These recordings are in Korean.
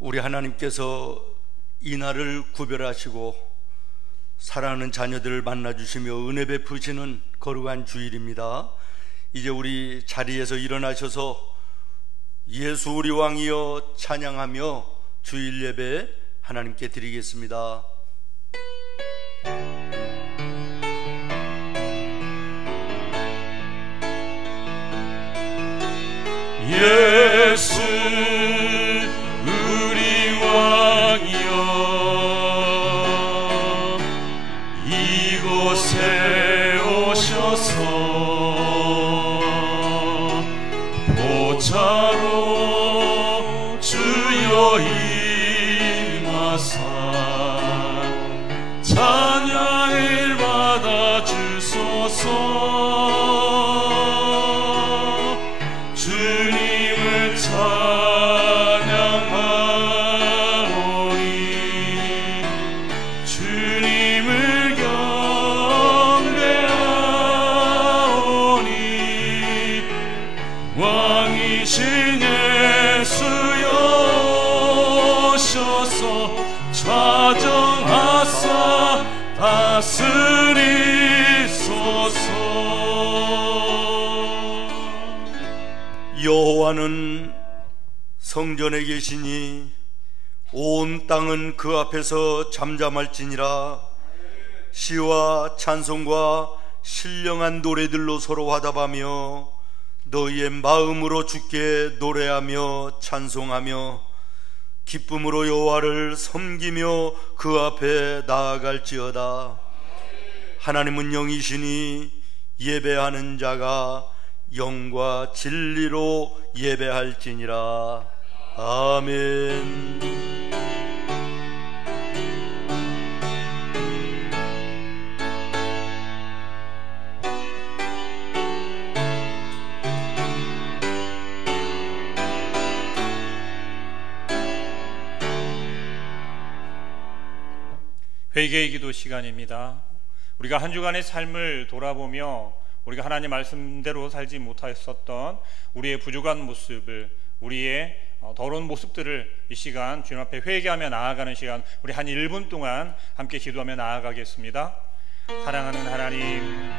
우리 하나님께서 이날을 구별하시고 사랑하는 자녀들을 만나주시며 은혜 베푸시는 거룩한 주일입니다. 이제 우리 자리에서 일어나셔서 예수 우리 왕이여 찬양하며 주일 예배 하나님께 드리겠습니다. 예수 우리 왕이여 이곳에 오셔서 보좌로 주여 임하사 찬양을 받아 주소서. 여호와는 성전에 계시니 온 땅은 그 앞에서 잠잠할지니라. 시와 찬송과 신령한 노래들로 서로 화답하며 너희의 마음으로 주께 노래하며 찬송하며 기쁨으로 여호와를 섬기며 그 앞에 나아갈지어다. 하나님은 영이시니 예배하는 자가 영과 진리로 예배할지니라. 아멘. 회개의 기도 시간입니다. 우리가 한 주간의 삶을 돌아보며 우리가 하나님 말씀대로 살지 못하였었던 우리의 부족한 모습을, 우리의 더러운 모습들을 이 시간 주님 앞에 회개하며 나아가는 시간, 우리 한 1분 동안 함께 기도하며 나아가겠습니다. 사랑하는 하나님,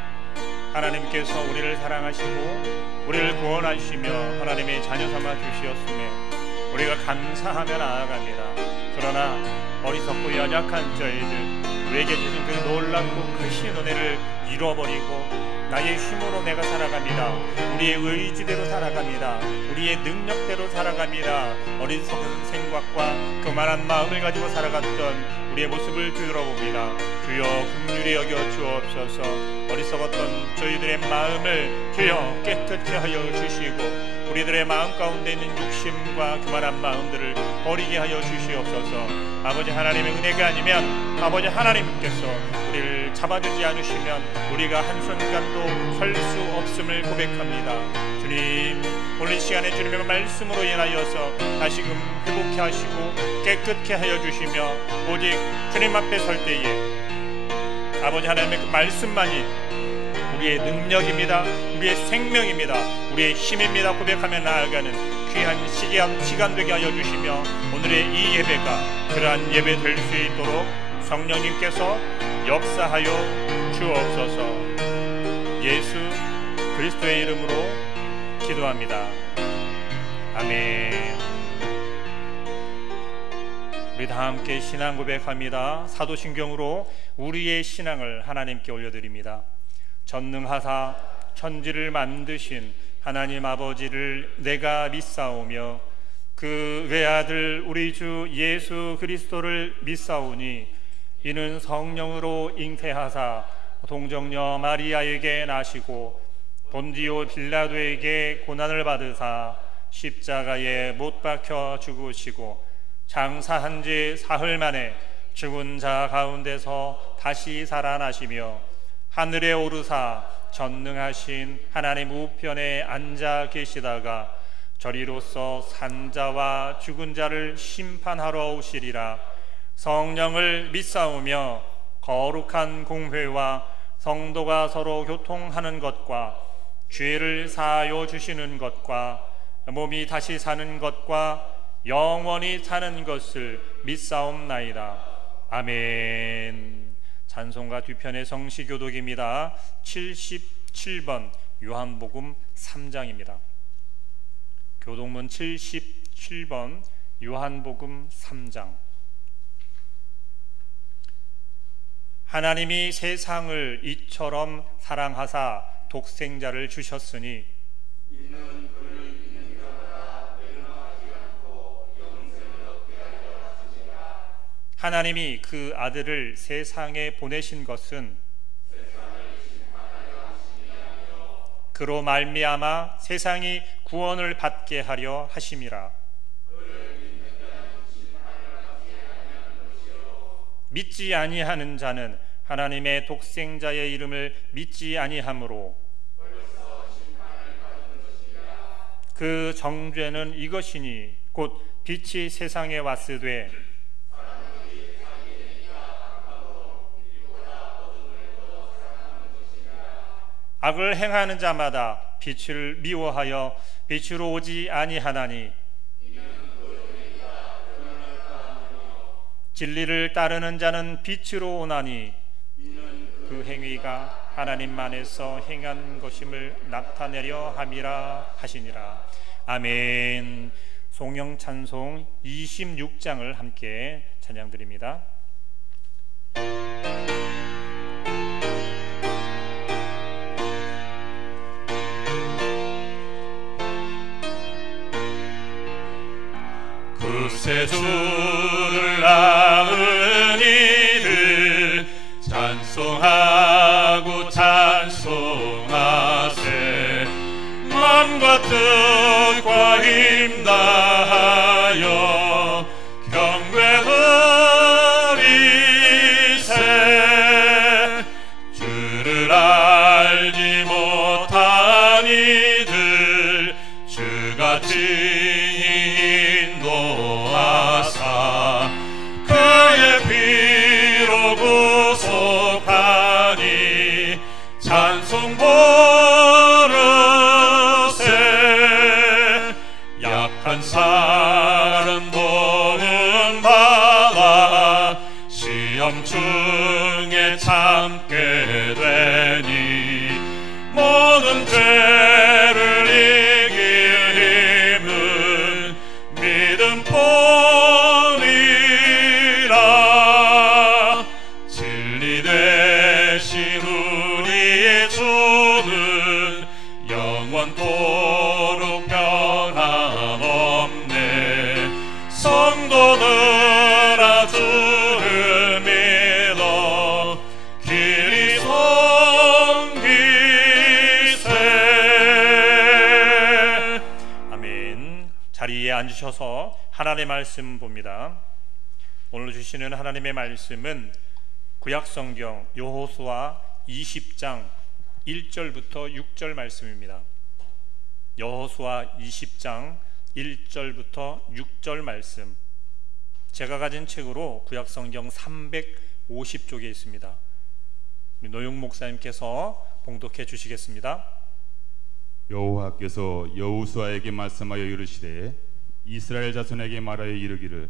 하나님께서 우리를 사랑하시고 우리를 구원하시며 하나님의 자녀 삼아 주시었음에 우리가 감사하며 나아갑니다. 그러나 어리석고 연약한 저희들, 우리에게 주신 그 놀랍고 크신 은혜를 잃어버리고 나의 힘으로 내가 살아갑니다. 우리의 의지대로 살아갑니다. 우리의 능력대로 살아갑니다. 어리석은 생각과 교만한 마음을 가지고 살아갔던 우리의 모습을 들어봅니다. 주여 긍휼히 여겨 주옵소서. 어리석었던 저희들의 마음을 주여 깨끗게 하여 주시고 우리들의 마음 가운데 있는 욕심과 교만한 마음들을 버리게 하여 주시옵소서. 아버지 하나님의 은혜가 아니면 아버지 하나님께서 우리를 잡아주지 않으시면 우리가 한순간도 설 수 없음을 고백합니다. 주님, 오늘 이 시간에 주님의 말씀으로 인하여서 다시금 회복케 하시고 깨끗게 하여 주시며 오직 주님 앞에 설 때에 아버지 하나님의 그 말씀만이 우리의 능력입니다. 우리의 생명입니다. 우리의 힘입니다. 고백하며 나아가는 귀한 시간 되게 하여 주시며 오늘의 이 예배가 그러한 예배 될 수 있도록 성령님께서 역사하여 주옵소서. 예수 그리스도의 이름으로 기도합니다. 아멘. 우리 다 함께 신앙 고백합니다. 사도신경으로 우리의 신앙을 하나님께 올려드립니다. 전능하사 천지를 만드신 하나님 아버지를 내가 믿사오며 그 외아들 우리 주 예수 그리스도를 믿사오니 이는 성령으로 잉태하사 동정녀 마리아에게 나시고 본디오 빌라도에게 고난을 받으사 십자가에 못 박혀 죽으시고 장사한 지 사흘 만에 죽은 자 가운데서 다시 살아나시며 하늘에 오르사 전능하신 하나님 우편에 앉아 계시다가 저리로서 산자와 죽은 자를 심판하러 오시리라. 성령을 믿사오며 거룩한 공회와 성도가 서로 교통하는 것과 죄를 사하여 주시는 것과 몸이 다시 사는 것과 영원히 사는 것을 믿사옵나이다. 아멘. 찬송가 뒤편의 성시교독입니다. 77번 요한복음 3장입니다. 교독문 77번 요한복음 3장. 하나님이 세상을 이처럼 사랑하사 독생자를 주셨으니 이는 그를 믿는 자마다 멸망하지 않고 영생을 얻게 하려 하시니라. 하나님이 그 아들을 세상에 보내신 것은 그로 말미암아 세상이 구원을 받게 하려 하심이라. 믿지 아니하는 자는 하나님의 독생자의 이름을 믿지 아니하므로 그 정죄는 이것이니 곧 빛이 세상에 왔으되 악을 행하는 자마다 빛을 미워하여 빛으로 오지 아니하나니 진리를 따르는 자는 빛으로 오나니 그 행위가 하나님만에서 행한 것임을 나타내려 함이라 하시니라. 아멘. 송영 찬송 26장을 함께 찬양드립니다. 새 주를 낳은 이들 찬송하고 찬송하세. 마음과 뜻과 힘 다하여 경배 드리세. 주를 알지 못한 이들 주같이 그의 피로 구속하니 찬송 부르세. 약한 사람 도움 받아 시험 중에 참게 되니 모든 죄를 이길 힘은 믿음 뿐이라. 진리 되신 우리의 주는 영원토록 변함없네. 성도들아 주를 믿어 길이 섬기세. 아멘. 자리에 앉으셔서 하나님의 말씀 봅니다. 오늘 주시는 하나님의 말씀은 구약성경 여호수아 20장 1절부터 6절 말씀입니다. 여호수아 20장 1절부터 6절 말씀. 제가 가진 책으로 구약성경 350쪽에 있습니다. 노용 목사님께서 봉독해 주시겠습니다. 여호와께서 여호수아에게 말씀하여 이르시되 이스라엘 자손에게 말하여 이르기를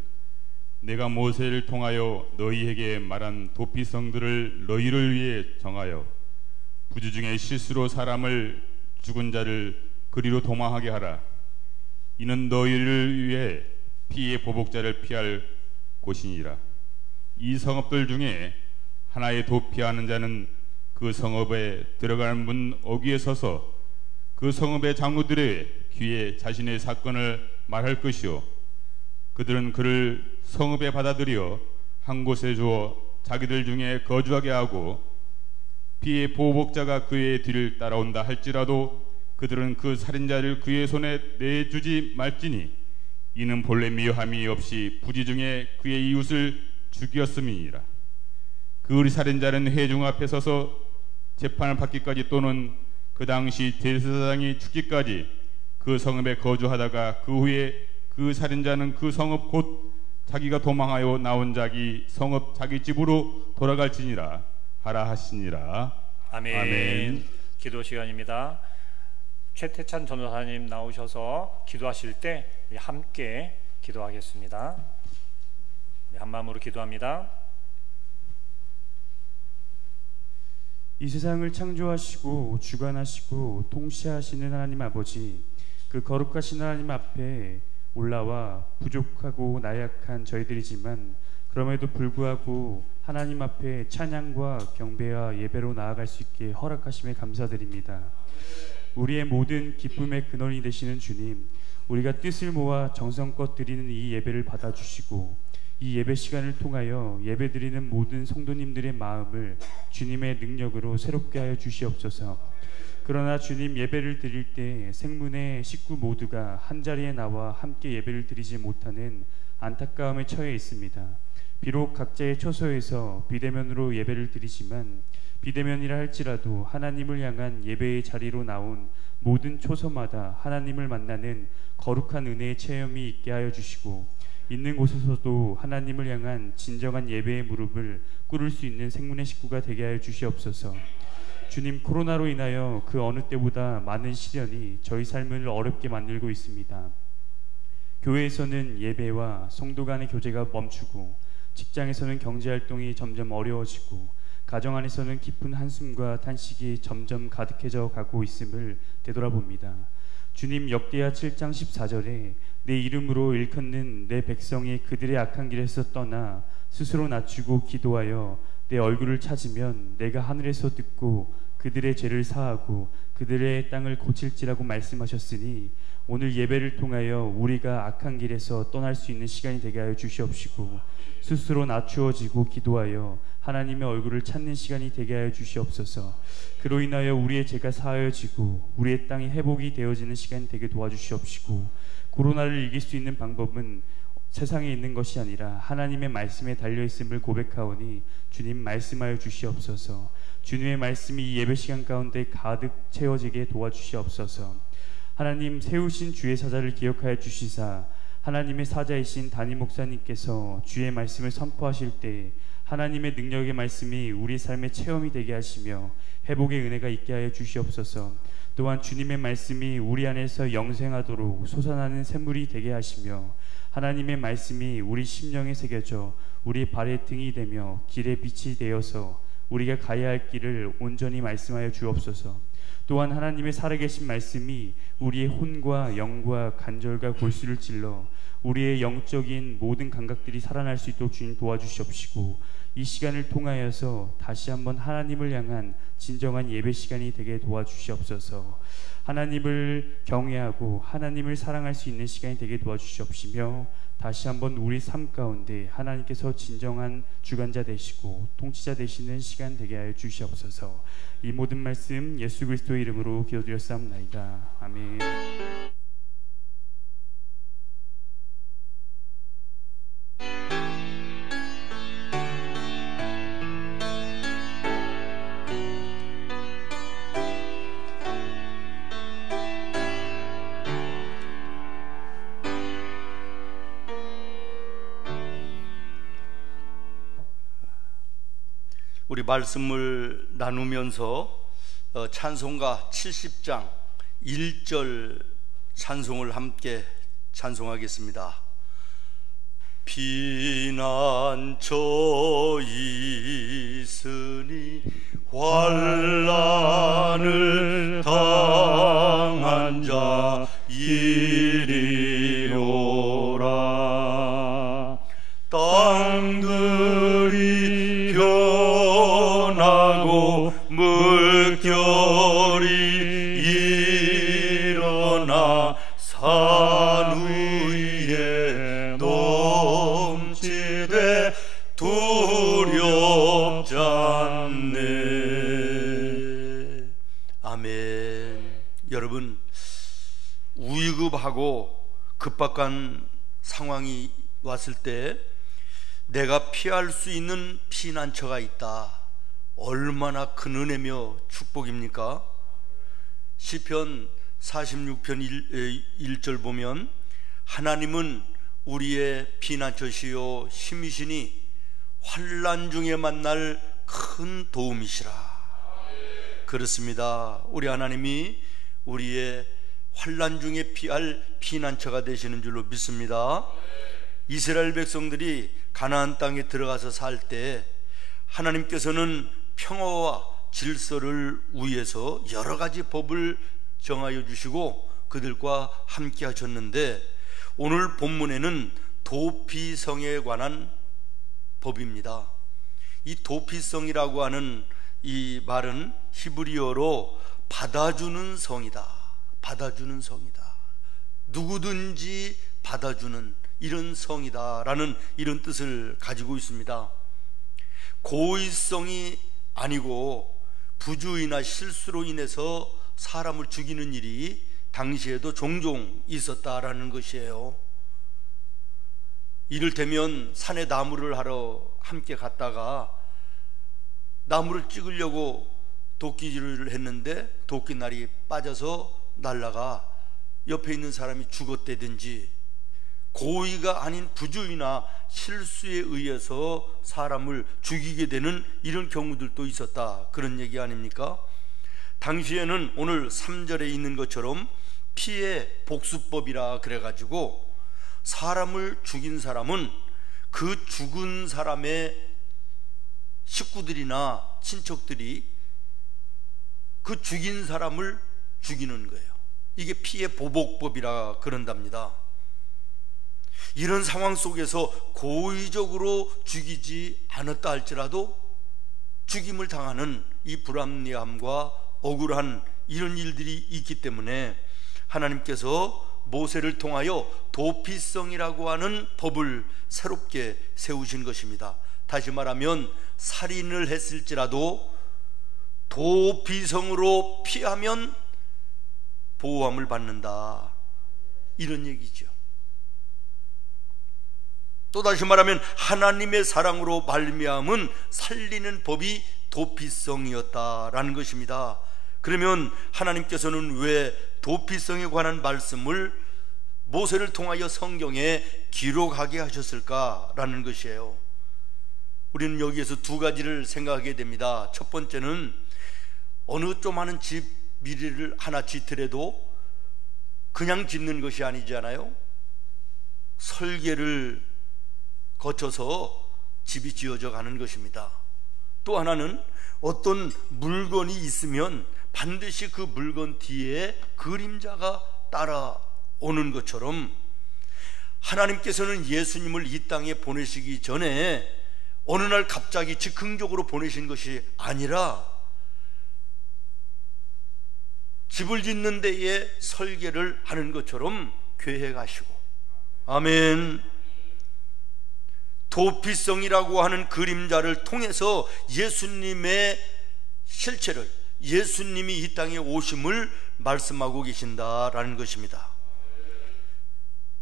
내가 모세를 통하여 너희에게 말한 도피성들을 너희를 위해 정하여 부주 중에 실수로 사람을 죽은 자를 그리로 도망하게 하라. 이는 너희를 위해 피의 보복자를 피할 곳이니라. 이 성읍들 중에 하나에 도피하는 자는 그 성읍에 들어가는 문 어귀에 서서 그 성읍의 장로들의 귀에 자신의 사건을 말할 것이요 그들은 그를 성읍에 받아들여 한 곳에 주어 자기들 중에 거주하게 하고 피의 보복자가 그의 뒤를 따라온다 할지라도 그들은 그 살인자를 그의 손에 내주지 말지니 이는 본래 미워함이 없이 부지 중에 그의 이웃을 죽였음이니라. 그 살인자는 회중 앞에 서서 재판을 받기까지 또는 그 당시 대제사장이 죽기까지 그 성읍에 거주하다가 그 후에 그 살인자는 그 성읍 곧 자기가 도망하여 나온 자기 성읍 자기 집으로 돌아갈지니라 하라 하시니라. 아멘. 아멘. 기도 시간입니다. 최태찬 전도사님 나오셔서 기도하실 때 함께 기도하겠습니다. 한 마음으로 기도합니다. 이 세상을 창조하시고 주관하시고 통치하시는 하나님 아버지, 그 거룩하신 하나님 앞에 올라와 부족하고 나약한 저희들이지만 그럼에도 불구하고 하나님 앞에 찬양과 경배와 예배로 나아갈 수 있게 허락하심에 감사드립니다. 우리의 모든 기쁨의 근원이 되시는 주님, 우리가 뜻을 모아 정성껏 드리는 이 예배를 받아주시고 이 예배 시간을 통하여 예배드리는 모든 성도님들의 마음을 주님의 능력으로 새롭게 하여 주시옵소서. 그러나 주님, 예배를 드릴 때 생문의 식구 모두가 한자리에 나와 함께 예배를 드리지 못하는 안타까움에 처해 있습니다. 비록 각자의 처소에서 비대면으로 예배를 드리지만 비대면이라 할지라도 하나님을 향한 예배의 자리로 나온 모든 초소마다 하나님을 만나는 거룩한 은혜의 체험이 있게 하여 주시고, 있는 곳에서도 하나님을 향한 진정한 예배의 무릎을 꿇을 수 있는 생문의 식구가 되게 하여 주시옵소서. 주님, 코로나로 인하여 그 어느 때보다 많은 시련이 저희 삶을 어렵게 만들고 있습니다. 교회에서는 예배와 성도 간의 교제가 멈추고, 직장에서는 경제활동이 점점 어려워지고, 가정 안에서는 깊은 한숨과 탄식이 점점 가득해져 가고 있음을 되돌아봅니다. 주님, 역대하 7장 14절에 내 이름으로 일컫는 내 백성이 그들의 악한 길에서 떠나 스스로 낮추고 기도하여 내 얼굴을 찾으면 내가 하늘에서 듣고 그들의 죄를 사하고 그들의 땅을 고칠지라고 말씀하셨으니, 오늘 예배를 통하여 우리가 악한 길에서 떠날 수 있는 시간이 되게 하여 주시옵시고, 스스로 낮추어지고 기도하여 하나님의 얼굴을 찾는 시간이 되게 하여 주시옵소서. 그로 인하여 우리의 죄가 사하여지고 우리의 땅이 회복이 되어지는 시간이 되게 도와주시옵시고, 코로나를 이길 수 있는 방법은 세상에 있는 것이 아니라 하나님의 말씀에 달려있음을 고백하오니 주님, 말씀하여 주시옵소서. 주님의 말씀이 이 예배 시간 가운데 가득 채워지게 도와주시옵소서. 하나님, 세우신 주의 사자를 기억하여 주시사 하나님의 사자이신 담임 목사님께서 주의 말씀을 선포하실 때 하나님의 능력의 말씀이 우리 삶의 체험이 되게 하시며 회복의 은혜가 있게 하여 주시옵소서. 또한 주님의 말씀이 우리 안에서 영생하도록 솟아나는 샘물이 되게 하시며 하나님의 말씀이 우리 심령에 새겨져 우리 발의 등이 되며 길의 빛이 되어서 우리가 가야 할 길을 온전히 말씀하여 주옵소서. 또한 하나님의 살아계신 말씀이 우리의 혼과 영과 간절과 골수를 찔러 우리의 영적인 모든 감각들이 살아날 수 있도록 주님 도와주시옵시고, 이 시간을 통하여서 다시 한번 하나님을 향한 진정한 예배 시간이 되게 도와주시옵소서. 하나님을 경외하고 하나님을 사랑할 수 있는 시간이 되게 도와주시옵시며, 다시 한번 우리 삶 가운데 하나님께서 진정한 주관자 되시고 통치자 되시는 시간 되게 하여 주시옵소서. 이 모든 말씀 예수 그리스도의 이름으로 기도드렸사옵나이다. 아멘. 우리 말씀을 나누면서 찬송가 70장 1절 찬송을 함께 찬송하겠습니다. 피난처 있으니 환난을 당한 자 이리오라. 땅들이 변하고 물결이 일어나 산 위에 넘치되 두렵지 않네. 아멘. 여러분, 위급하고 급박한 상황이 왔을 때 내가 피할 수 있는 피난처가 있다. 얼마나 큰 은혜며 축복입니까? 시편 46편 1절 보면 하나님은 우리의 피난처시요 힘이시니 환난 중에 만날 큰 도움이시라. 그렇습니다. 우리 하나님이 우리의 환난 중에 피할 피난처가 되시는 줄로 믿습니다. 이스라엘 백성들이 가나안 땅에 들어가서 살 때 하나님께서는 평화와 질서를 위해서 여러 가지 법을 정하여 주시고 그들과 함께 하셨는데, 오늘 본문에는 도피성에 관한 법입니다. 이 도피성이라고 하는 이 말은 히브리어로 받아주는 성이다, 받아주는 성이다, 누구든지 받아주는 이런 성이다 라는 이런 뜻을 가지고 있습니다. 고의성이 아니고 부주의나 실수로 인해서 사람을 죽이는 일이 당시에도 종종 있었다라는 것이에요. 이를테면 산에 나무를 하러 함께 갔다가 나무를 찍으려고 도끼질을 했는데 도끼날이 빠져서 날아가 옆에 있는 사람이 죽었다든지, 고의가 아닌 부주의나 실수에 의해서 사람을 죽이게 되는 이런 경우들도 있었다, 그런 얘기 아닙니까? 당시에는 오늘 3절에 있는 것처럼 피해 복수법이라 그래가지고 사람을 죽인 사람은 그 죽은 사람의 식구들이나 친척들이 그 죽인 사람을 죽이는 거예요. 이게 피해 보복법이라 그런답니다. 이런 상황 속에서 고의적으로 죽이지 않았다 할지라도 죽임을 당하는 이 불합리함과 억울한 이런 일들이 있기 때문에 하나님께서 모세를 통하여 도피성이라고 하는 법을 새롭게 세우신 것입니다. 다시 말하면 살인을 했을지라도 도피성으로 피하면 보호함을 받는다, 이런 얘기죠. 또 다시 말하면 하나님의 사랑으로 말미암은 살리는 법이 도피성이었다라는 것입니다. 그러면 하나님께서는 왜 도피성에 관한 말씀을 모세를 통하여 성경에 기록하게 하셨을까라는 것이에요. 우리는 여기에서 두 가지를 생각하게 됩니다. 첫 번째는 어느 조그마한 집 미리를 하나 짓더라도 그냥 짓는 것이 아니잖아요. 설계를 거쳐서 집이 지어져 가는 것입니다. 또 하나는 어떤 물건이 있으면 반드시 그 물건 뒤에 그림자가 따라오는 것처럼 하나님께서는 예수님을 이 땅에 보내시기 전에 어느 날 갑자기 즉흥적으로 보내신 것이 아니라 집을 짓는 데에 설계를 하는 것처럼 계획하시고, 아멘. 도피성이라고 하는 그림자를 통해서 예수님의 실체를, 예수님이 이 땅에 오심을 말씀하고 계신다라는 것입니다.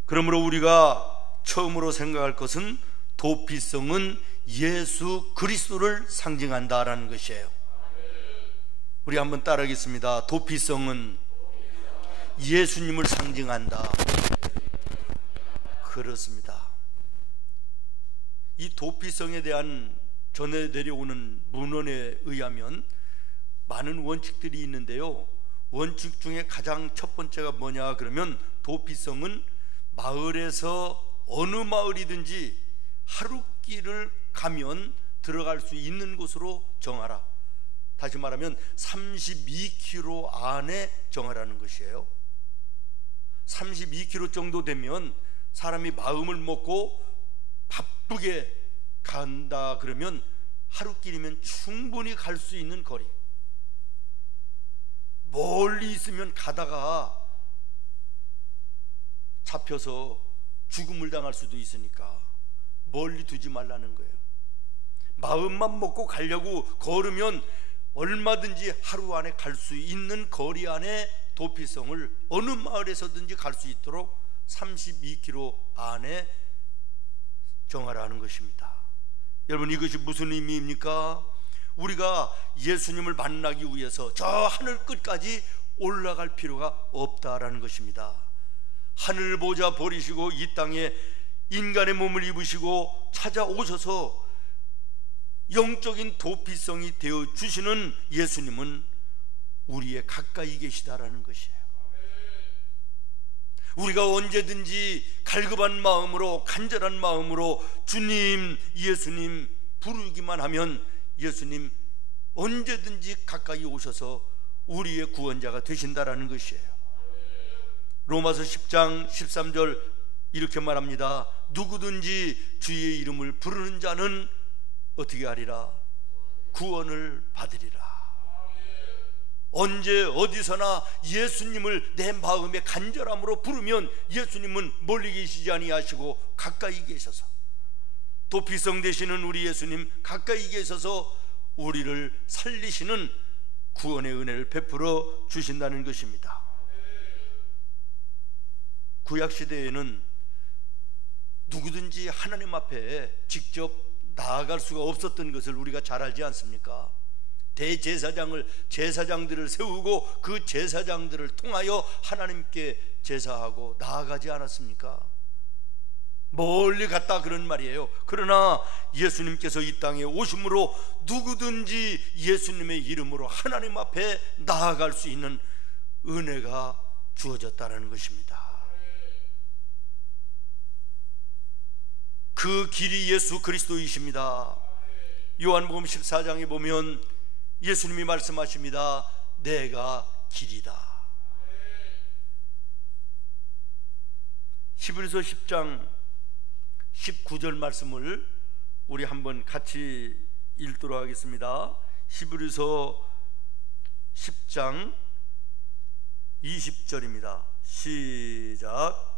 그러므로 우리가 처음으로 생각할 것은 도피성은 예수 그리스도를 상징한다라는 것이에요. 우리 한번 따라하겠습니다. 도피성은 예수님을 상징한다. 그렇습니다. 이 도피성에 대한 전해 내려오는 문헌에 의하면 많은 원칙들이 있는데요, 원칙 중에 가장 첫 번째가 뭐냐 그러면 도피성은 마을에서 어느 마을이든지 하루길을 가면 들어갈 수 있는 곳으로 정하라. 다시 말하면 32km 안에 정하라는 것이에요. 32km 정도 되면 사람이 마음을 먹고 바쁘게 간다 그러면 하루길이면 충분히 갈 수 있는 거리. 멀리 있으면 가다가 잡혀서 죽음을 당할 수도 있으니까 멀리 두지 말라는 거예요. 마음만 먹고 가려고 걸으면 얼마든지 하루 안에 갈 수 있는 거리 안에 도피성을 어느 마을에서든지 갈 수 있도록 32km 안에 정하라는 것입니다. 여러분, 이것이 무슨 의미입니까? 우리가 예수님을 만나기 위해서 저 하늘 끝까지 올라갈 필요가 없다라는 것입니다. 하늘 보좌 버리시고 이 땅에 인간의 몸을 입으시고 찾아오셔서 영적인 도피성이 되어 주시는 예수님은 우리의 가까이 계시다라는 것이에요. 우리가 언제든지 갈급한 마음으로, 간절한 마음으로 주님, 예수님 부르기만 하면 예수님 언제든지 가까이 오셔서 우리의 구원자가 되신다라는 것이에요. 로마서 10장 13절 이렇게 말합니다. 누구든지 주의 이름을 부르는 자는 어떻게 하리라? 구원을 받으리라. 언제 어디서나 예수님을 내 마음의 간절함으로 부르면 예수님은 멀리 계시지 아니하시고 가까이 계셔서, 도피성 되시는 우리 예수님 가까이 계셔서 우리를 살리시는 구원의 은혜를 베풀어 주신다는 것입니다. 구약시대에는 누구든지 하나님 앞에 직접 나아갈 수가 없었던 것을 우리가 잘 알지 않습니까? 제사장들을 세우고 그 제사장들을 통하여 하나님께 제사하고 나아가지 않았습니까? 멀리 갔다 그런 말이에요. 그러나 예수님께서 이 땅에 오심으로 누구든지 예수님의 이름으로 하나님 앞에 나아갈 수 있는 은혜가 주어졌다는 것입니다. 그 길이 예수 그리스도이십니다. 요한복음 14장에 보면 예수님이 말씀하십니다. 내가 길이다. 히브리서 10장 19절 말씀을 우리 한번 같이 읽도록 하겠습니다. 히브리서 10장 20절입니다. 시작.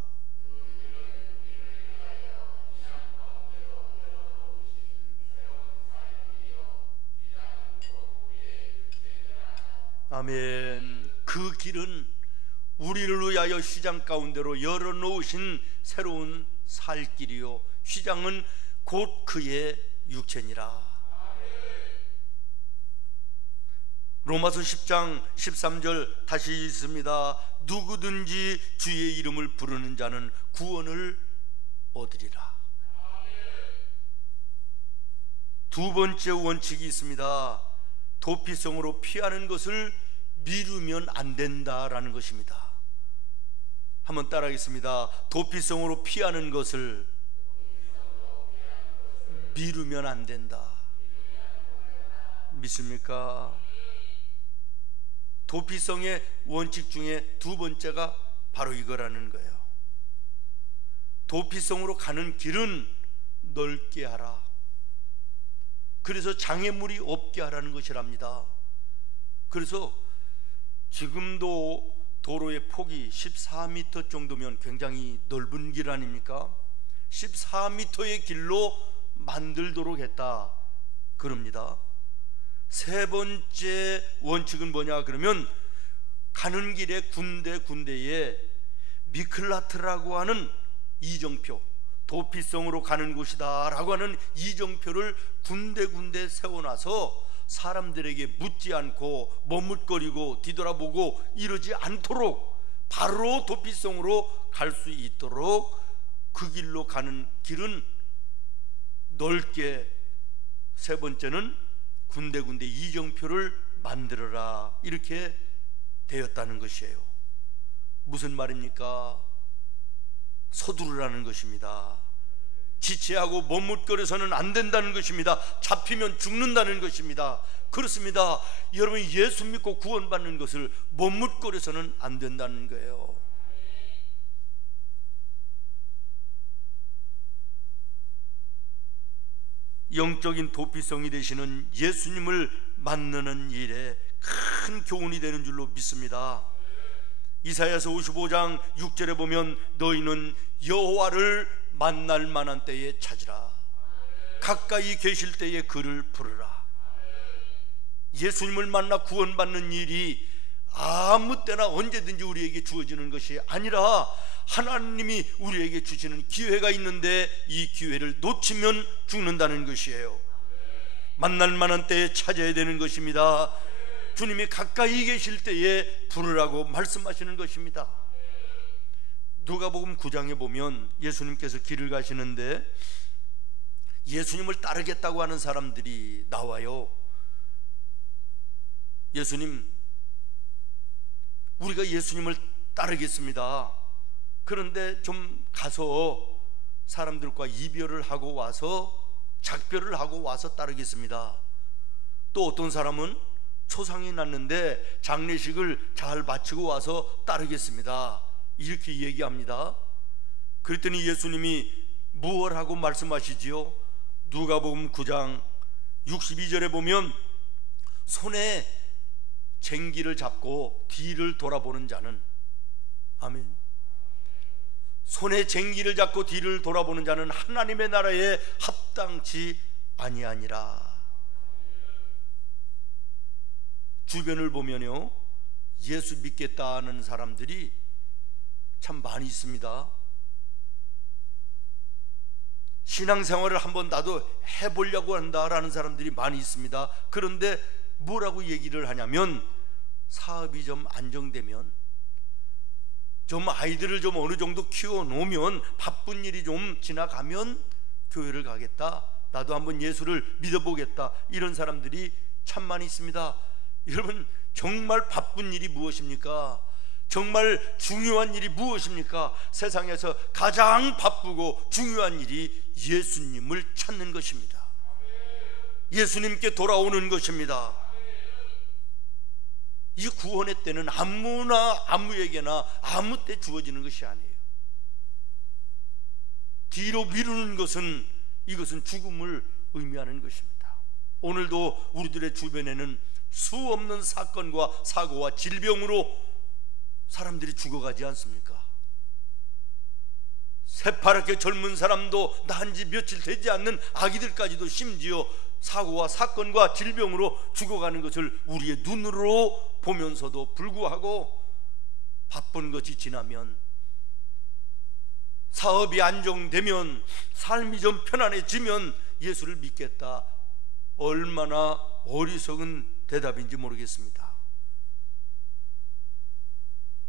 아멘. 그 길은 우리를 위하여 휘장 가운데로 열어놓으신 새로운 살 길이요, 휘장은 곧 그의 육체니라. 로마서 10장 13절 다시 있습니다. 누구든지 주의 이름을 부르는 자는 구원을 얻으리라. 두 번째 원칙이 있습니다. 도피성으로 피하는 것을 미루면 안 된다라는 것입니다. 한번 따라하겠습니다. 도피성으로 피하는 것을 미루면 안 된다. 믿습니까? 도피성의 원칙 중에 두 번째가 바로 이거라는 거예요. 도피성으로 가는 길은 넓게 하라. 그래서 장애물이 없게 하라는 것이랍니다. 그래서 지금도 도로의 폭이 14m 정도면 굉장히 넓은 길 아닙니까? 14m의 길로 만들도록 했다 그럽니다. 세 번째 원칙은 뭐냐 그러면 가는 길에 군데군데에 미클라트라고 하는 이정표, 도피성으로 가는 곳이다 라고 하는 이정표를 군데군데 세워놔서 사람들에게 묻지 않고 머뭇거리고 뒤돌아보고 이러지 않도록 바로 도피성으로 갈 수 있도록 그 길로 가는 길은 넓게, 세 번째는 군데군데 이정표를 만들어라 이렇게 되었다는 것이에요. 무슨 말입니까? 서두르라는 것입니다. 지체하고 머뭇거려서는 안 된다는 것입니다. 잡히면 죽는다는 것입니다. 그렇습니다. 여러분, 예수 믿고 구원받는 것을 머뭇거려서는 안 된다는 거예요. 영적인 도피성이 되시는 예수님을 만나는 일에 큰 교훈이 되는 줄로 믿습니다. 이사야서 55장 6절에 보면 너희는 여호와를 만날 만한 때에 찾으라. 가까이 계실 때에 그를 부르라. 예수님을 만나 구원받는 일이 아무 때나 언제든지 우리에게 주어지는 것이 아니라 하나님이 우리에게 주시는 기회가 있는데 이 기회를 놓치면 죽는다는 것이에요. 만날 만한 때에 찾아야 되는 것입니다. 주님이 가까이 계실 때에 부르라고 말씀하시는 것입니다. 누가복음 9장에 보면 예수님께서 길을 가시는데 예수님을 따르겠다고 하는 사람들이 나와요. 예수님, 우리가 예수님을 따르겠습니다. 그런데 좀 가서 사람들과 이별을 하고 와서 작별을 하고 와서 따르겠습니다. 또 어떤 사람은 초상이 났는데 장례식을 잘 마치고 와서 따르겠습니다. 이렇게 얘기합니다. 그랬더니 예수님이 무엇 하고 말씀하시지요? 누가복음 9장 62절에 보면 손에 쟁기를 잡고 뒤를 돌아보는 자는, 아멘, 손에 쟁기를 잡고 뒤를 돌아보는 자는 하나님의 나라에 합당치 아니하니라. 주변을 보면요, 예수 믿겠다는 사람들이 참 많이 있습니다. 신앙생활을 한번 나도 해보려고 한다라는 사람들이 많이 있습니다. 그런데 뭐라고 얘기를 하냐면, 사업이 좀 안정되면, 좀 아이들을 좀 어느 정도 키워놓으면, 바쁜 일이 좀 지나가면 교회를 가겠다, 나도 한번 예수를 믿어보겠다, 이런 사람들이 참 많이 있습니다. 여러분, 정말 바쁜 일이 무엇입니까? 정말 중요한 일이 무엇입니까? 세상에서 가장 바쁘고 중요한 일이 예수님을 찾는 것입니다. 예수님께 돌아오는 것입니다. 이 구원의 때는 아무나 아무에게나 아무 때 주어지는 것이 아니에요. 뒤로 미루는 것은, 이것은 죽음을 의미하는 것입니다. 오늘도 우리들의 주변에는 수 없는 사건과 사고와 질병으로 사람들이 죽어가지 않습니까? 새파랗게 젊은 사람도 낳은 지 며칠 되지 않는 아기들까지도 심지어 사고와 사건과 질병으로 죽어가는 것을 우리의 눈으로 보면서도 불구하고, 바쁜 것이 지나면, 사업이 안정되면, 삶이 좀 편안해지면 예수를 믿겠다, 얼마나 어리석은 대답인지 모르겠습니다.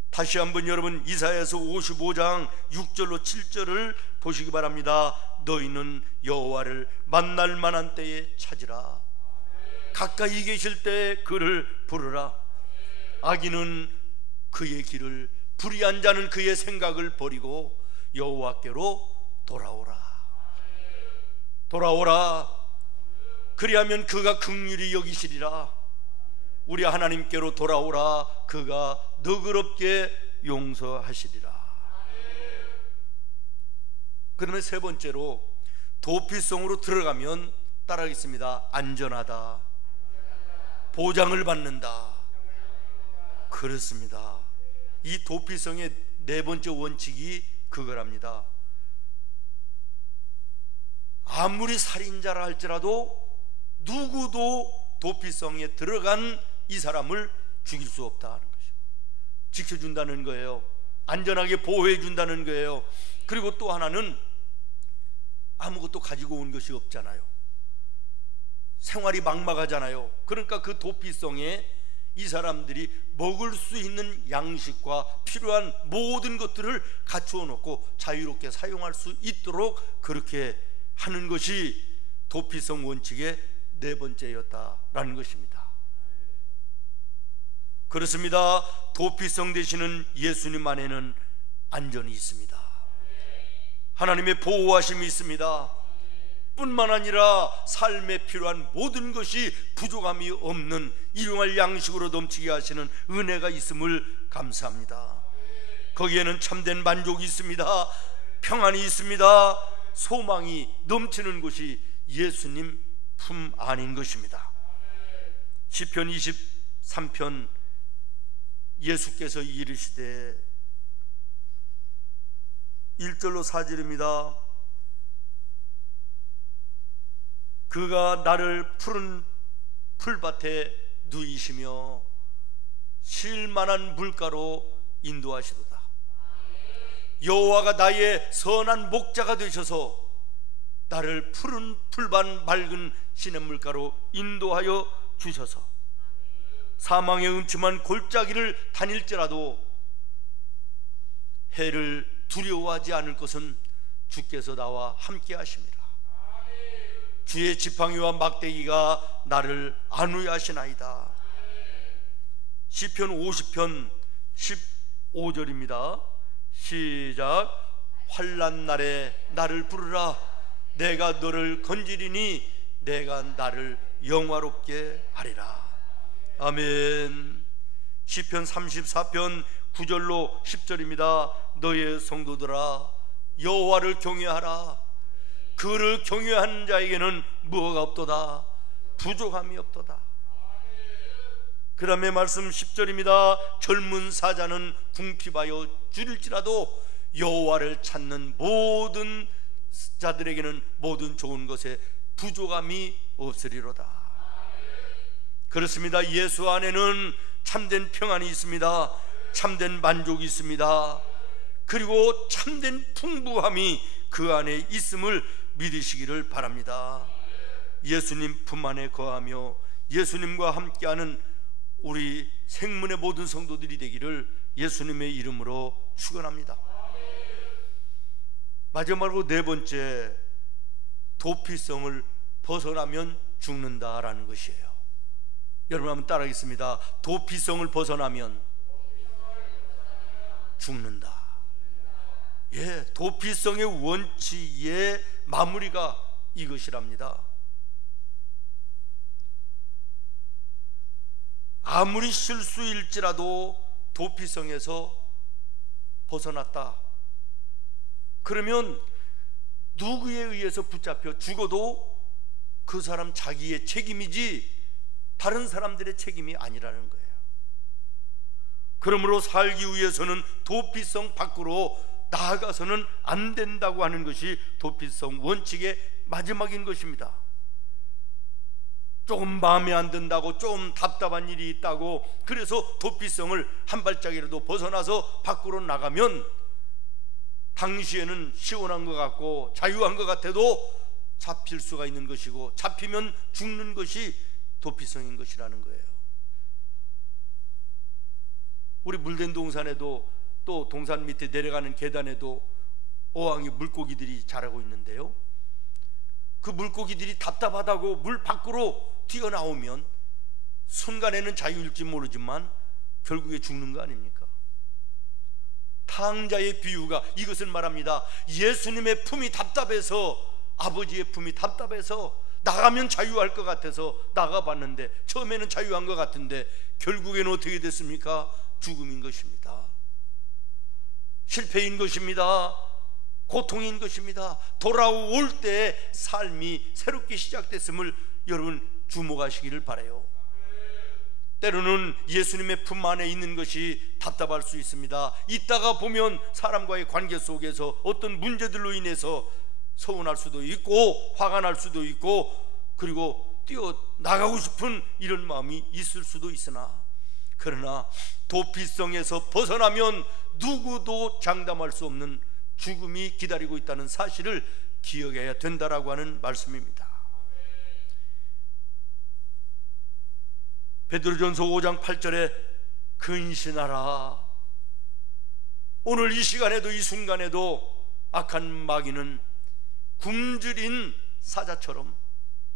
다시 한번 여러분, 이사야서 55장 6절로 7절을 보시기 바랍니다. 너희는 여호와를 만날 만한 때에 찾으라. 가까이 계실 때 그를 부르라. 악인은 그의 길을, 불의한 자는 그의 생각을 버리고 여호와께로 돌아오라. 돌아오라. 그리하면 그가 긍휼히 여기시리라. 우리 하나님께로 돌아오라. 그가 너그럽게 용서하시리라. 그러면 세 번째로, 도피성으로 들어가면 따라하겠습니다. 안전하다, 보장을 받는다. 그렇습니다. 이 도피성의 네 번째 원칙이 그거랍니다. 아무리 살인자라 할지라도 누구도 도피성에 들어간 이 사람을 죽일 수 없다 하는 것이고, 지켜준다는 거예요. 안전하게 보호해 준다는 거예요. 그리고 또 하나는 아무것도 가지고 온 것이 없잖아요. 생활이 막막하잖아요. 그러니까 그 도피성에 이 사람들이 먹을 수 있는 양식과 필요한 모든 것들을 갖추어 놓고 자유롭게 사용할 수 있도록 그렇게 하는 것이 도피성 원칙의 네 번째였다라는 것입니다. 그렇습니다. 도피성 되시는 예수님 안에는 안전이 있습니다. 하나님의 보호하심이 있습니다. 뿐만 아니라 삶에 필요한 모든 것이 부족함이 없는 일용할 양식으로 넘치게 하시는 은혜가 있음을 감사합니다. 거기에는 참된 만족이 있습니다. 평안이 있습니다. 소망이 넘치는 곳이 예수님 품 안인 것입니다. 시편 23편 예수께서 이르시되 1절로 4절입니다. 그가 나를 푸른 풀밭에 누이시며 쉴만한 물가로 인도하시도다. 여호와가 나의 선한 목자가 되셔서 나를 푸른 풀밭 맑은 시냇물가로 인도하여 주셔서 사망의 음침한 골짜기를 다닐지라도 해를 두려워하지 않을 것은 주께서 나와 함께 하십니다. 주의 지팡이와 막대기가 나를 안위하시나이다. 시편 50편 15절입니다. 시작. 환난 날에 나를 부르라. 내가 너를 건지리니 내가 나를 영화롭게 하리라. 아멘. 시편 34편 9절로 10절입니다. 너의 성도들아, 여호와를 경외하라. 그를 경외하는 자에게는 무화가 없도다. 부족함이 없도다. 그 다음에 말씀 10절입니다. 젊은 사자는 궁핍하여 줄일지라도 여호와를 찾는 모든 자들에게는 모든 좋은 것에 부족함이 없으리로다. 그렇습니다. 예수 안에는 참된 평안이 있습니다. 참된 만족이 있습니다. 그리고 참된 풍부함이 그 안에 있음을 믿으시기를 바랍니다. 예수님 품 안에 거하며 예수님과 함께하는 우리 생문의 모든 성도들이 되기를 예수님의 이름으로 축원합니다. 마지막으로 네 번째, 도피성을 벗어나면 죽는다라는 것이에요. 여러분 한번 따라하겠습니다. 도피성을 벗어나면 죽는다. 예, 도피성의 원칙의 마무리가 이것이랍니다. 아무리 실수일지라도 도피성에서 벗어났다 그러면 누구에 의해서 붙잡혀 죽어도 그 사람 자기의 책임이지 다른 사람들의 책임이 아니라는 거예요. 그러므로 살기 위해서는 도피성 밖으로 나아가서는 안 된다고 하는 것이 도피성 원칙의 마지막인 것입니다. 조금 마음에 안 든다고, 좀 답답한 일이 있다고 그래서 도피성을 한 발짝이라도 벗어나서 밖으로 나가면 당시에는 시원한 것 같고 자유한 것 같아도 잡힐 수가 있는 것이고, 잡히면 죽는 것이 도피성인 것이라는 거예요. 우리 물된 동산에도, 또 동산 밑에 내려가는 계단에도 어항에 물고기들이 자라고 있는데요, 그 물고기들이 답답하다고 물 밖으로 튀어나오면 순간에는 자유일지 모르지만 결국에 죽는 거 아닙니까? 탕자의 비유가 이것을 말합니다. 예수님의 품이 답답해서, 아버지의 품이 답답해서 나가면 자유할 것 같아서 나가봤는데 처음에는 자유한 것 같은데 결국에는 어떻게 됐습니까? 죽음인 것입니다. 실패인 것입니다. 고통인 것입니다. 돌아올 때 삶이 새롭게 시작됐음을 여러분 주목하시기를 바라요. 때로는 예수님의 품 안에 있는 것이 답답할 수 있습니다. 있다가 보면 사람과의 관계 속에서 어떤 문제들로 인해서 서운할 수도 있고 화가 날 수도 있고 그리고 뛰어나가고 싶은 이런 마음이 있을 수도 있으나, 그러나 도피성에서 벗어나면 누구도 장담할 수 없는 죽음이 기다리고 있다는 사실을 기억해야 된다라고 하는 말씀입니다. 베드로전서 5장 8절에 근신하라. 오늘 이 시간에도, 이 순간에도 악한 마귀는 굶주린 사자처럼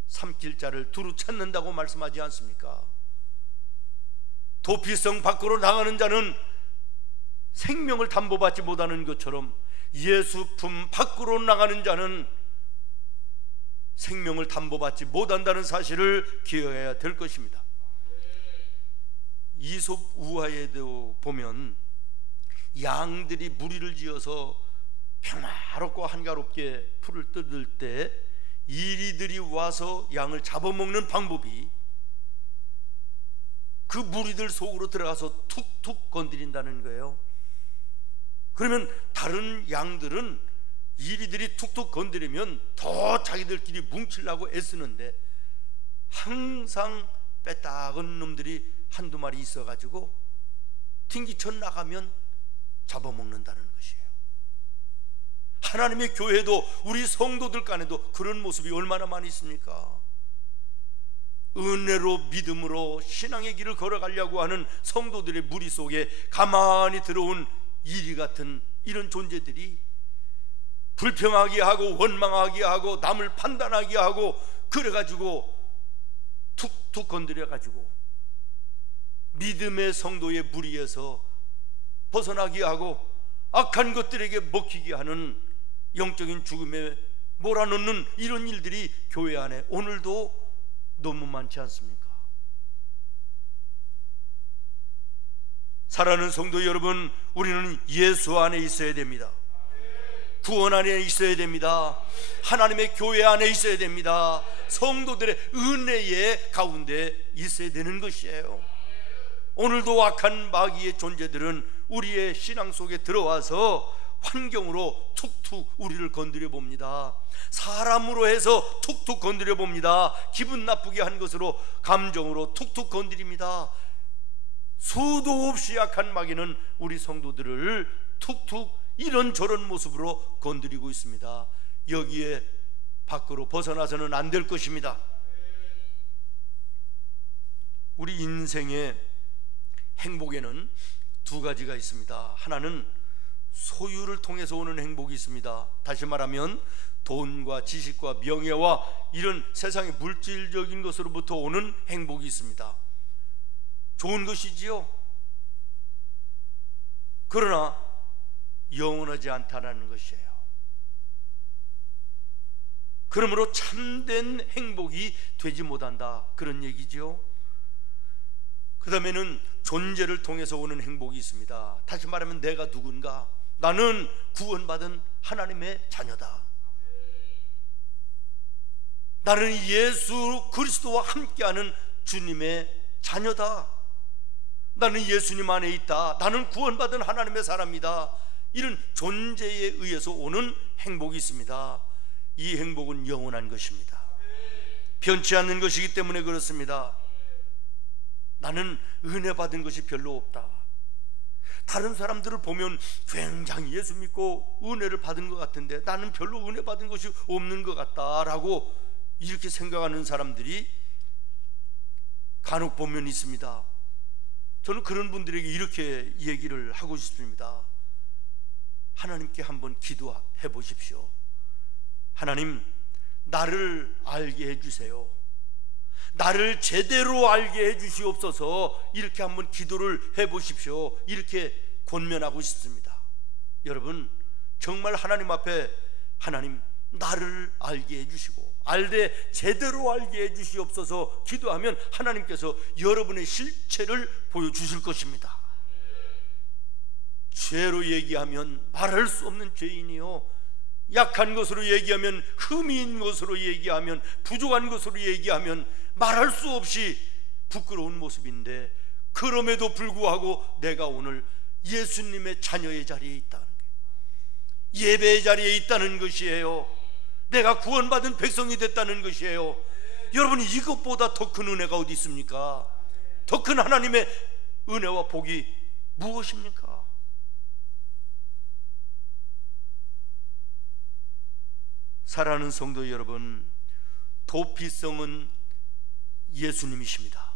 삼킬 자를 두루 찾는다고 말씀하지 않습니까? 도피성 밖으로 나가는 자는 생명을 담보받지 못하는 것처럼 예수 품 밖으로 나가는 자는 생명을 담보받지 못한다는 사실을 기억해야 될 것입니다. 이솝 우화에도 보면 양들이 무리를 지어서 평화롭고 한가롭게 풀을 뜯을 때 이리들이 와서 양을 잡아먹는 방법이 그 무리들 속으로 들어가서 툭툭 건드린다는 거예요. 그러면 다른 양들은 이리들이 툭툭 건드리면 더 자기들끼리 뭉치려고 애쓰는데 항상 빼딱한 놈들이 한두 마리 있어가지고 튕기쳐 나가면 잡아먹는다는 것이에요. 하나님의 교회도, 우리 성도들 간에도 그런 모습이 얼마나 많이 있습니까? 은혜로, 믿음으로 신앙의 길을 걸어가려고 하는 성도들의 무리 속에 가만히 들어온 이리 같은 이런 존재들이 불평하게 하고 원망하게 하고 남을 판단하게 하고 그래가지고 툭툭 건드려가지고 믿음의 성도의 무리에서 벗어나게 하고 악한 것들에게 먹히게 하는 영적인 죽음에 몰아넣는 이런 일들이 교회 안에 오늘도 너무 많지 않습니까? 사랑하는 성도 여러분, 우리는 예수 안에 있어야 됩니다. 구원 안에 있어야 됩니다. 하나님의 교회 안에 있어야 됩니다. 성도들의 은혜의 가운데 있어야 되는 것이에요. 오늘도 악한 마귀의 존재들은 우리의 신앙 속에 들어와서 환경으로 툭툭 우리를 건드려 봅니다. 사람으로 해서 툭툭 건드려 봅니다. 기분 나쁘게 한 것으로 감정으로 툭툭 건드립니다. 수도 없이 악한 마귀는 우리 성도들을 툭툭 이런저런 모습으로 건드리고 있습니다. 여기에 밖으로 벗어나서는 안 될 것입니다. 우리 인생의 행복에는 두 가지가 있습니다. 하나는 소유를 통해서 오는 행복이 있습니다. 다시 말하면 돈과 지식과 명예와 이런 세상의 물질적인 것으로부터 오는 행복이 있습니다. 좋은 것이지요. 그러나 영원하지 않다는 것이에요. 그러므로 참된 행복이 되지 못한다, 그런 얘기지요. 그 다음에는 존재를 통해서 오는 행복이 있습니다. 다시 말하면 내가 누군가, 나는 구원받은 하나님의 자녀다. 나는 예수 그리스도와 함께하는 주님의 자녀다. 나는 예수님 안에 있다. 나는 구원받은 하나님의 사람이다. 이런 존재에 의해서 오는 행복이 있습니다. 이 행복은 영원한 것입니다. 변치 않는 것이기 때문에 그렇습니다. 나는 은혜 받은 것이 별로 없다. 다른 사람들을 보면 굉장히 예수 믿고 은혜를 받은 것 같은데 나는 별로 은혜 받은 것이 없는 것 같다라고 이렇게 생각하는 사람들이 간혹 보면 있습니다. 저는 그런 분들에게 이렇게 얘기를 하고 싶습니다. 하나님께 한번 기도해 보십시오. 하나님, 나를 알게 해주세요. 나를 제대로 알게 해주시옵소서. 이렇게 한번 기도를 해보십시오. 이렇게 권면하고 싶습니다. 여러분, 정말 하나님 앞에 하나님 나를 알게 해주시고 알되 제대로 알게 해주시옵소서 기도하면 하나님께서 여러분의 실체를 보여주실 것입니다. 죄로 얘기하면 말할 수 없는 죄인이요, 약한 것으로 얘기하면, 흠인 것으로 얘기하면, 부족한 것으로 얘기하면 말할 수 없이 부끄러운 모습인데, 그럼에도 불구하고 내가 오늘 예수님의 자녀의 자리에 있다는 거예요. 예배의 자리에 있다는 것이에요. 내가 구원받은 백성이 됐다는 것이에요. 여러분, 이것보다 더 큰 은혜가 어디 있습니까? 더 큰 하나님의 은혜와 복이 무엇입니까? 사랑하는 성도 여러분, 도피성은 예수님이십니다.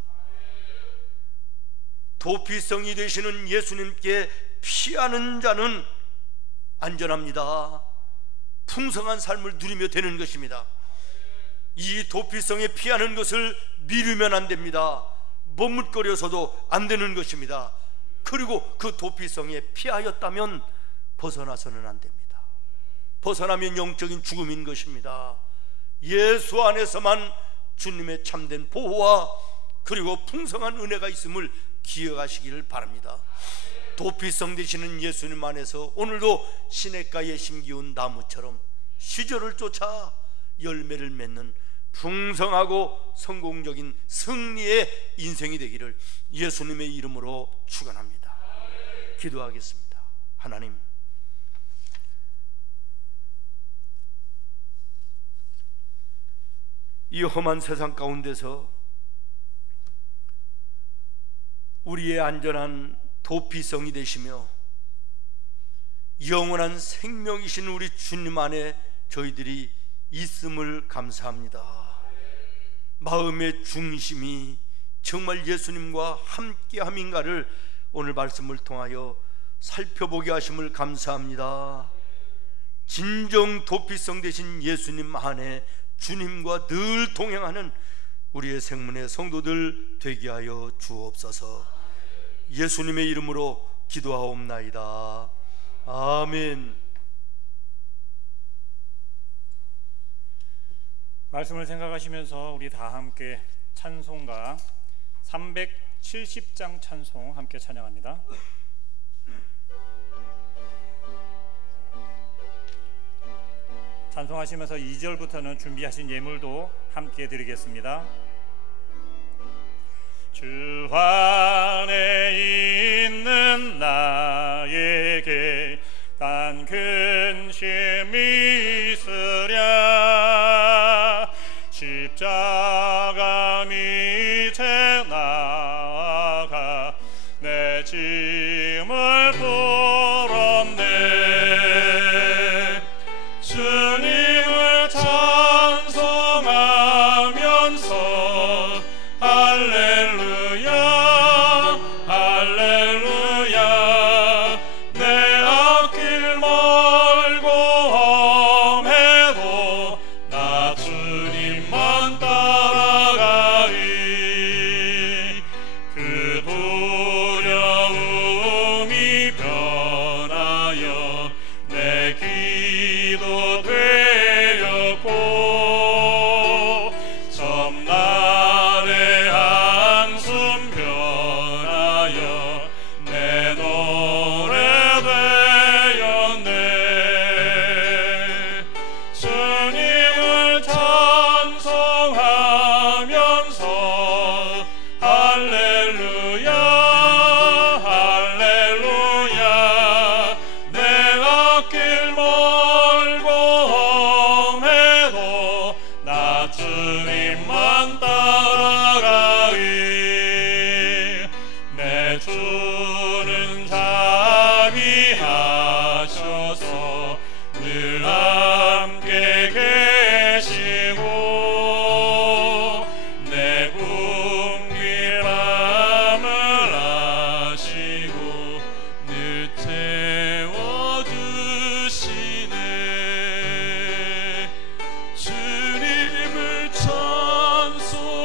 도피성이 되시는 예수님께 피하는 자는 안전합니다. 풍성한 삶을 누리며 되는 것입니다. 이 도피성에 피하는 것을 미루면 안 됩니다. 머뭇거려서도 안 되는 것입니다. 그리고 그 도피성에 피하였다면 벗어나서는 안 됩니다. 벗어나면 영적인 죽음인 것입니다. 예수 안에서만 주님의 참된 보호와 그리고 풍성한 은혜가 있음을 기억하시기를 바랍니다. 도피성 되시는 예수님 안에서 오늘도 시냇가에 심기운 나무처럼 시절을 쫓아 열매를 맺는 풍성하고 성공적인 승리의 인생이 되기를 예수님의 이름으로 축원합니다. 기도하겠습니다. 하나님, 이 험한 세상 가운데서 우리의 안전한 도피성이 되시며 영원한 생명이신 우리 주님 안에 저희들이 있음을 감사합니다. 마음의 중심이 정말 예수님과 함께함인가를 오늘 말씀을 통하여 살펴보게 하심을 감사합니다. 진정 도피성 되신 예수님 안에 주님과 늘 동행하는 우리의 생문의 성도들 되게 하여 주옵소서. 예수님의 이름으로 기도하옵나이다. 아멘. 말씀을 생각하시면서 우리 다 함께 찬송가 370장 찬송 함께 찬양합니다. 찬송하시면서 2절부터는 준비하신 예물도 함께 드리겠습니다. 주 안에 있는 나에게 단 근심이 있으랴 십자가 밑에 나아가 내 짐을 풀었네. 주님을 찬송하면서 할렐루야 할렐루야 내 앞길 멀고 험해도 나 주님만 따라가리. 그 두려움이 변하여 내 기도 되었고 섬날의 한숨 변하여 내 노래 되었네. 주님을 찬송하면서 할렐루야 할렐루야 내 앞길 멀고 험해도 나 주님만 따라가리. 내 주는 자비하셔서 늘 함께 계시고 내 굶길 밤을 아시고 늘 채워주시네. 주님을 찬송하면서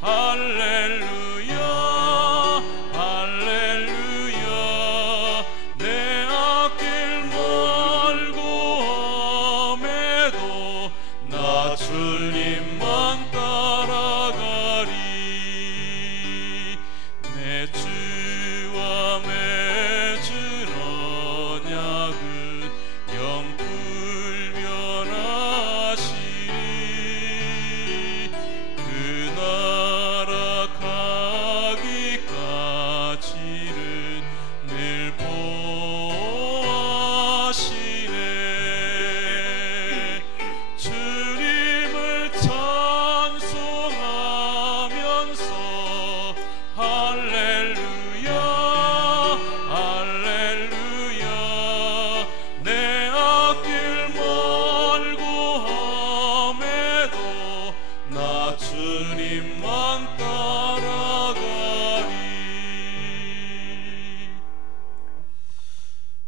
할렐루야 할렐루야 내 앞길 멀고 험해도 나 주님만 따라가리. 내 주와 맺은 언약은 영불 변하시리. 그 나라 가기까지는 늘 보호하시네. 주님을 찬송하면서 할렐루야 할렐루야 내 앞길 멀고 험해도 나 주님만 따라가리.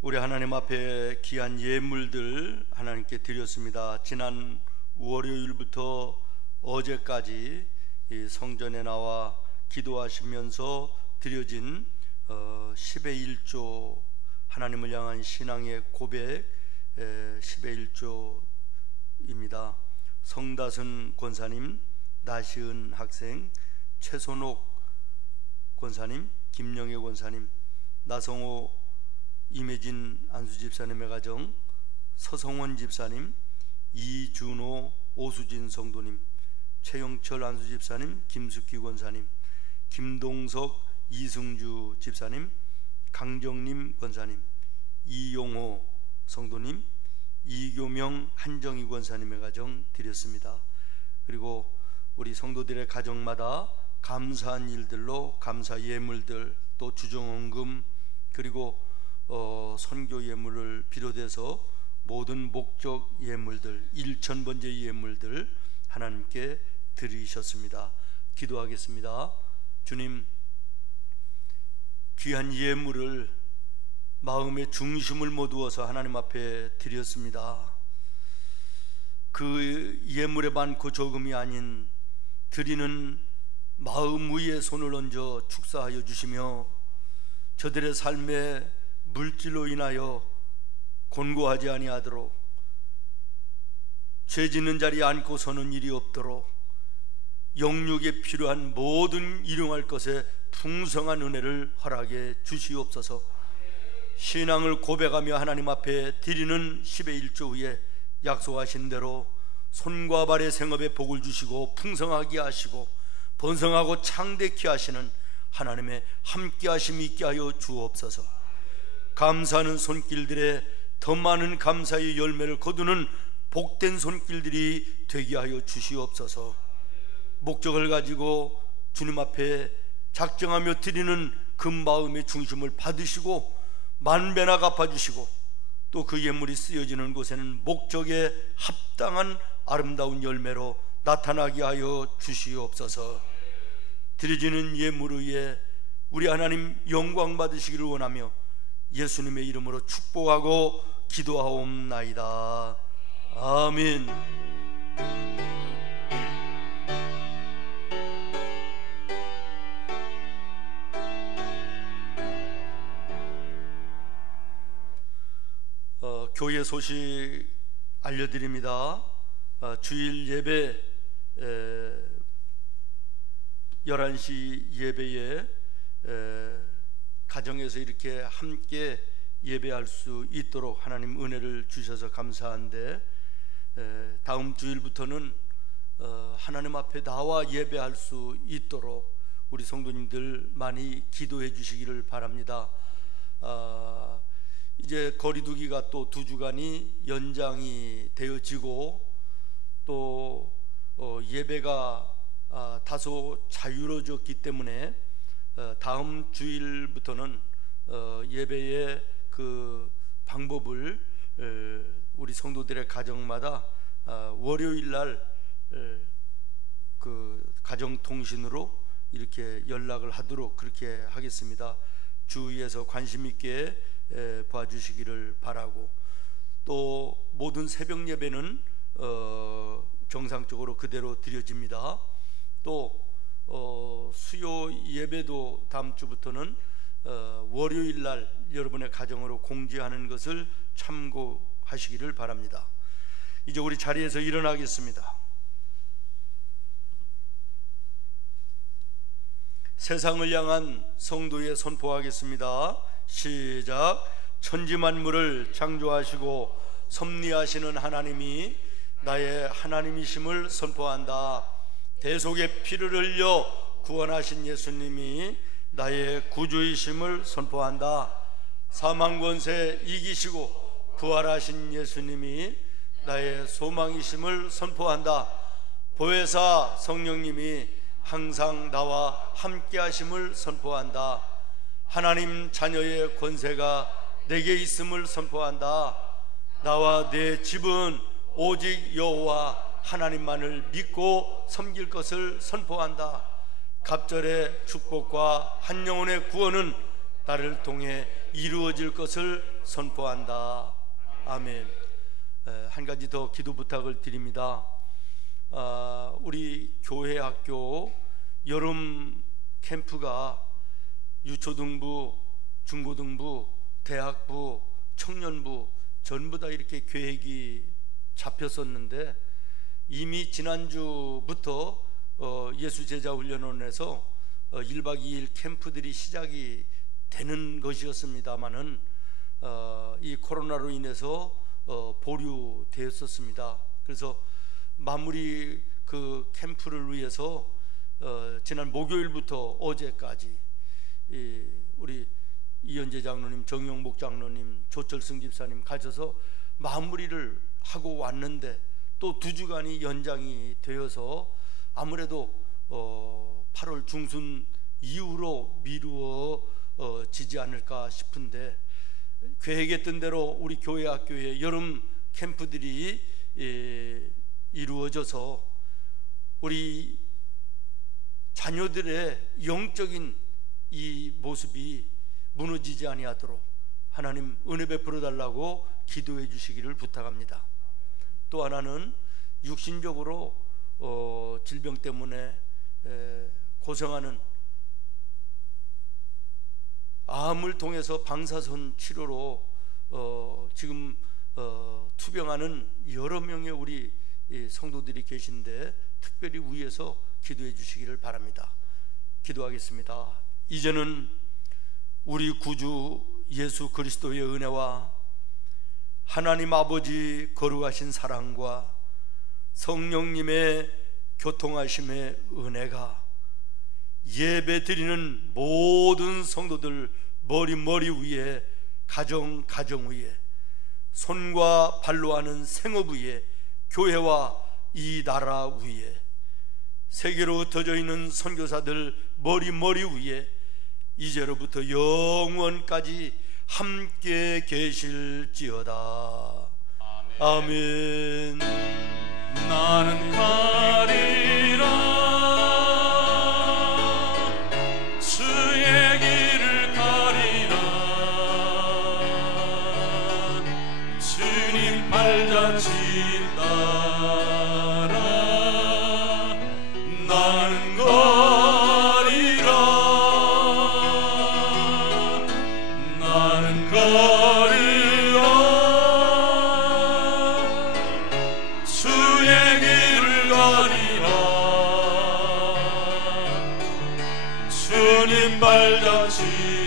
우리 하나님 앞에 귀한 예물들 하나님께 드렸습니다. 지난 월요일부터 어제까지 이 성전에 나와 기도하시면서 드려진 10의 1조 하나님을 향한 신앙의 고백 10의 1조입니다. 성다순 권사님, 나시은 학생, 최선옥 권사님, 김영애 권사님, 나성호 임혜진 안수집사님의 가정, 서성원 집사님, 이준호 오수진 성도님, 최영철 안수집사님, 김숙희 권사님, 김동석 이승주 집사님, 강정림 권사님, 이용호 성도님, 이교명 한정희 권사님의 가정 드렸습니다. 그리고 우리 성도들의 가정마다 감사한 일들로 감사 예물들, 또 주정헌금, 그리고 선교 예물을 비롯해서 모든 목적 예물들 1000번째 예물들 하나님께 드리셨습니다. 기도하겠습니다. 주님, 귀한 예물을 마음의 중심을 모두어서 하나님 앞에 드렸습니다. 그 예물에 많고 적음이 아닌 드리는 마음 위에 손을 얹어 축사하여 주시며 저들의 삶에 물질로 인하여 곤고하지 아니하도록, 죄 짓는 자리에 앉고 서는 일이 없도록, 영육에 필요한 모든 일용할 것에 풍성한 은혜를 허락해 주시옵소서. 신앙을 고백하며 하나님 앞에 드리는 10의 1조 후에 약속하신 대로 손과 발의 생업에 복을 주시고 풍성하게 하시고 번성하고 창대케 하시는 하나님의 함께 하심이 있게 하여 주옵소서. 감사하는 손길들에 더 많은 감사의 열매를 거두는 복된 손길들이 되게 하여 주시옵소서. 목적을 가지고 주님 앞에 작정하며 드리는 그 마음의 중심을 받으시고 만배나 갚아주시고, 또 그 예물이 쓰여지는 곳에는 목적에 합당한 아름다운 열매로 나타나게 하여 주시옵소서. 드려지는 예물에 의해 우리 하나님 영광 받으시기를 원하며 예수님의 이름으로 축복하고 기도하옵나이다. 아멘. 교회 소식 알려드립니다. 주일 예배 11시 예배에 가정에서 이렇게 함께 예배할 수 있도록 하나님 은혜를 주셔서 감사한데, 다음 주일부터는 하나님 앞에 나와 예배할 수 있도록 우리 성도님들 많이 기도해 주시기를 바랍니다. 이제 거리두기가 또 2주간이 연장이 되어지고, 또 예배가 다소 자유로워졌기 때문에 다음 주일부터는 예배의 그 방법을 우리 성도들의 가정마다 월요일 날 그 가정통신으로 이렇게 연락을 하도록 그렇게 하겠습니다. 주위에서 관심 있게 봐주시기를 바라고, 또 모든 새벽 예배는 정상적으로 그대로 드려집니다. 또 수요 예배도 다음 주부터는 월요일 날 여러분의 가정으로 공지하는 것을 참고하시기를 바랍니다. 이제 우리 자리에서 일어나겠습니다. 세상을 향한 성도에 선포하겠습니다. 시작. 천지 만물을 창조하시고 섭리하시는 하나님이 나의 하나님이심을 선포한다. 대속의 피를 흘려 구원하신 예수님이 나의 구주이심을 선포한다. 사망 권세 이기시고 부활하신 예수님이 나의 소망이심을 선포한다. 보혜사 성령님이 항상 나와 함께 하심을 선포한다. 하나님 자녀의 권세가 내게 있음을 선포한다. 나와 내 집은 오직 여호와 하나님만을 믿고 섬길 것을 선포한다. 갑절의 축복과 한 영혼의 구원은 나를 통해 이루어질 것을 선포한다. 아멘. 한 가지 더 기도 부탁을 드립니다. 우리 교회 학교 여름 캠프가 유초등부, 중고등부, 대학부, 청년부 전부 다 이렇게 계획이 잡혔었는데, 이미 지난주부터 예수제자훈련원에서 1박 2일 캠프들이 시작이 되는 것이었습니다마는 이 코로나로 인해서 보류되었었습니다. 그래서 마무리 그 캠프를 위해서 지난 목요일부터 어제까지 우리 이현재 장로님, 정영목 장로님, 조철승 집사님 가셔서 마무리를 하고 왔는데, 또 2주간이 연장이 되어서 아무래도 8월 중순 이후로 미루어지지 않을까 싶은데, 계획했던 대로 우리 교회 학교의 여름 캠프들이 이루어져서 우리 자녀들의 영적인 이 모습이 무너지지 아니하도록 하나님 은혜 베풀어 달라고 기도해 주시기를 부탁합니다. 또 하나는 육신적으로 질병 때문에 고생하는 암을 통해서 방사선 치료로 지금 투병하는 여러 명의 우리 성도들이 계신데 특별히 위에서 기도해 주시기를 바랍니다. 기도하겠습니다. 이제는 우리 구주 예수 그리스도의 은혜와 하나님 아버지 거룩하신 사랑과 성령님의 교통하심의 은혜가 예배 드리는 모든 성도들 머리 위에, 가정 위에, 손과 발로 하는 생업 위에, 교회와 이 나라 위에, 세계로 흩어져 있는 선교사들 머리 위에 이제로부터 영원까지 함께 계실지어다. 아멘. 나는 가리라 주의 길을 가리라 주님 발자취 따라 나는 가리라 나는 가리라 주의 길을 가리라 주님 발자취